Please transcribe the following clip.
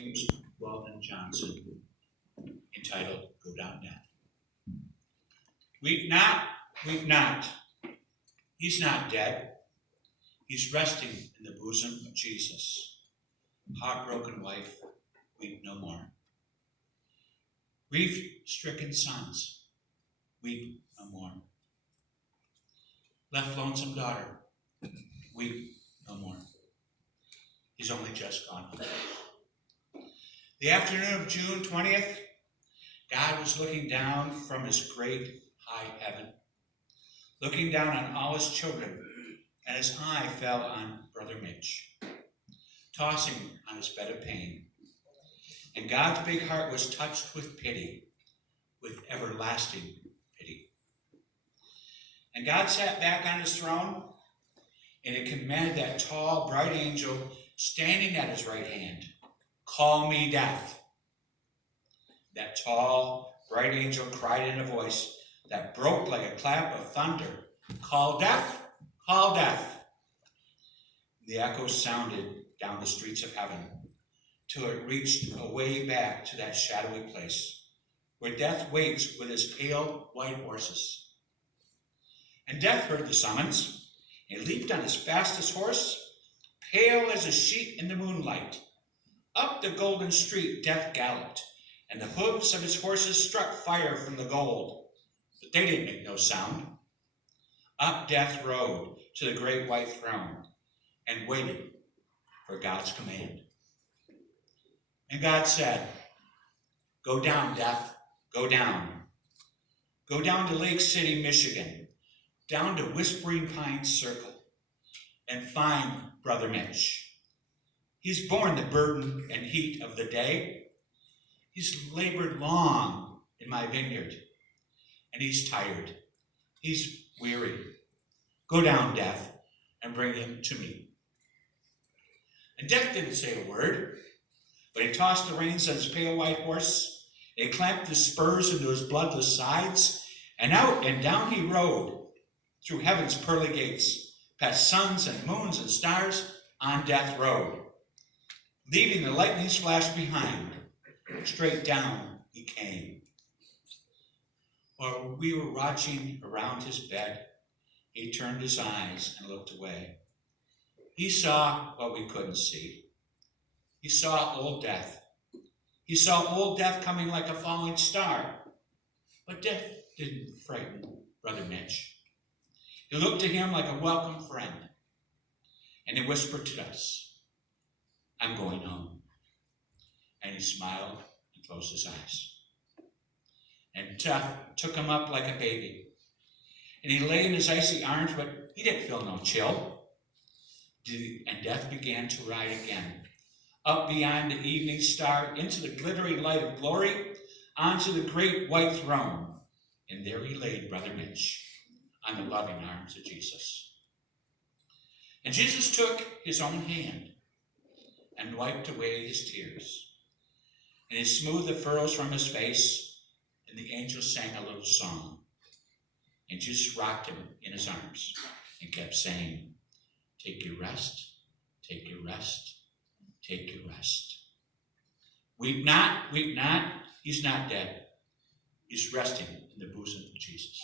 James Walton Johnson, entitled Go Down Death. Weep not, weep not. He's not dead. He's resting in the bosom of Jesus. Heartbroken wife, weep no more. Grief-stricken sons, weep no more. Left lonesome daughter, weep no more. He's only just gone home. The afternoon of June 20th, God was looking down from his great high heaven, looking down on all his children, and his eye fell on Brother Mitch, tossing on his bed of pain. And God's big heart was touched with pity, with everlasting pity. And God sat back on his throne, and it commanded that tall, bright angel standing at his right hand, "Call me death." That tall, bright angel cried in a voice that broke like a clap of thunder, "Call death, call death." The echoes sounded down the streets of heaven till it reached away back to that shadowy place where death waits with his pale white horses. And death heard the summons and leaped on his fastest horse, pale as a sheet in the moonlight. Up the golden street death galloped, and the hooves of his horses struck fire from the gold, but they didn't make no sound. Up death rode to the great white throne and waited for God's command. And God said, "Go down, death, go down. Go down to Lake City, Michigan, down to Whispering Pines Circle, and find Brother Mitch. He's borne the burden and heat of the day. He's labored long in my vineyard, and he's tired. He's weary. Go down, death, and bring him to me." And death didn't say a word, but he tossed the reins on his pale white horse, and he clamped his spurs into his bloodless sides, and out and down he rode, through heaven's pearly gates, past suns and moons and stars, on death road. Leaving the lightning's flash behind, straight down he came. While we were watching around his bed, he turned his eyes and looked away. He saw what we couldn't see. He saw old death. He saw old death coming like a falling star. But death didn't frighten Brother Mitch. He looked to him like a welcome friend, and he whispered to us, "I'm going home." And he smiled and closed his eyes. And death took him up like a baby. And he lay in his icy arms, but he didn't feel no chill. And death began to ride again, up beyond the evening star, into the glittering light of glory, onto the great white throne. And there he laid Brother Mitch on the loving arms of Jesus. And Jesus took his own hand and wiped away his tears. And he smoothed the furrows from his face, and the angels sang a little song. And Jesus rocked him in his arms and kept saying, "Take your rest, take your rest, take your rest. Weep not, he's not dead. He's resting in the bosom of Jesus."